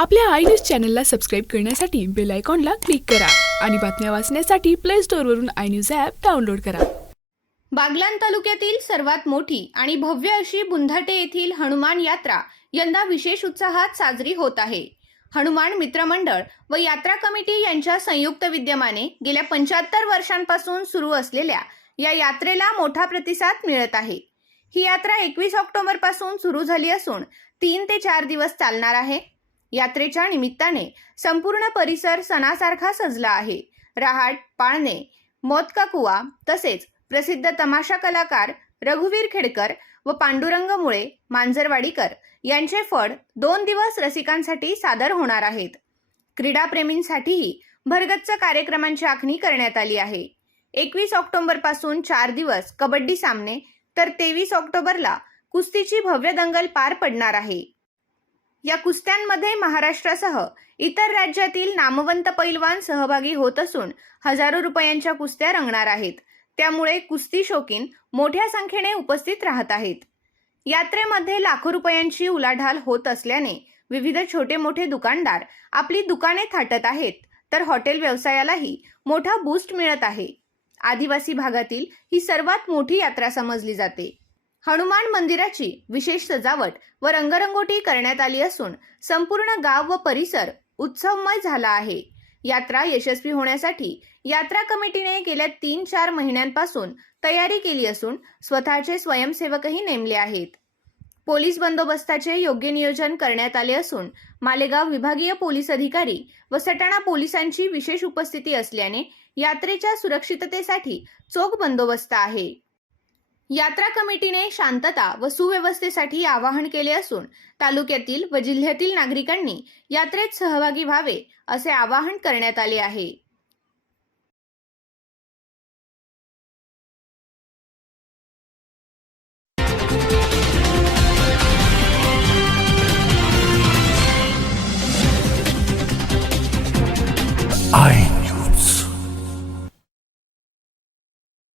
आपल्या I news चॅनलला subscribe करण्यासाठी बेल आयकॉनला क्लिक करा आणि बातम्या वाचण्यासाठी प्ले स्टोअरवरून आय न्यूज ॲप डाउनलोड करा. बागलान तालुक्यातील सर्वात मोठी आणि भव्य अशी बुंधाटे येथील हनुमान यात्रा यंदा विशेष उत्साहात साजरी होत आहे. हनुमान मित्रमंडळ व यात्रा कमिटी यांच्या संयुक्त विद्यमाने गेल्या पंच्याहत्तर वर्षांपासून सुरू असलेल्या या यात्रेला मोठा प्रतिसाद मिळत आहे. ही यात्रा एकवीस ऑक्टोबरपासून सुरू झाली असून तीन ते चार दिवस चालणार आहे. यात्रेच्या निमित्ताने संपूर्ण परिसर सणासारखा सजला आहे. रहाट पाळणे मोतकाकुवा तसेच प्रसिद्ध तमाशा कलाकार रघुवीर खेडकर व पांडुरंग मुळे मांजरवाडीकर यांचे फड दोन दिवस रसिकांसाठी सादर होणार आहेत. क्रीडाप्रेमींसाठीही भरगच्च कार्यक्रमांची आखणी करण्यात आली आहे. एकवीस ऑक्टोबरपासून चार दिवस कबड्डी सामने तर तेवीस ऑक्टोबरला कुस्तीची भव्य दंगल पार पडणार आहे. या कुस्त्यांमध्ये महाराष्ट्रासह इतर राज्यातील नामवंत पैलवान सहभागी होत असून हजारो रुपयांच्या कुस्त्या रंगणार आहेत. त्यामुळे कुस्ती शौकीन मोठ्या संख्येने उपस्थित राहत आहेत. यात्रेमध्ये लाखो रुपयांची उलाढाल होत असल्याने विविध छोटे मोठे दुकानदार आपली दुकाने थाटत आहेत. तर हॉटेल व्यवसायालाही मोठा बूस्ट मिळत आहे. आदिवासी भागातील ही सर्वात मोठी यात्रा समजली जाते. हनुमान मंदिराची विशेष सजावट व रंगरंगोटी करण्यात आली असून संपूर्ण गाव व परिसर उत्सवमय झाला आहे. यात्रा यशस्वी होण्यासाठी यात्रा कमिटीने गेल्या तीन चार महिन्यांपासून तयारी केली असून स्वतःचे स्वयंसेवकही नेमले आहेत. पोलीस बंदोबस्ताचे योग्य नियोजन करण्यात आले असून मालेगाव विभागीय पोलीस अधिकारी व सटाणा पोलिसांची विशेष उपस्थिती असल्याने यात्रेच्या सुरक्षिततेसाठी चोख बंदोबस्त आहे. यात्रा कमिटीने शांतता व सुव्यवस्थेसाठी आवाहन केले असून तालुक्यातील व जिल्ह्यातील नागरिकांनी यात्रेत सहभागी व्हावे असे आवाहन करण्यात आले आहे.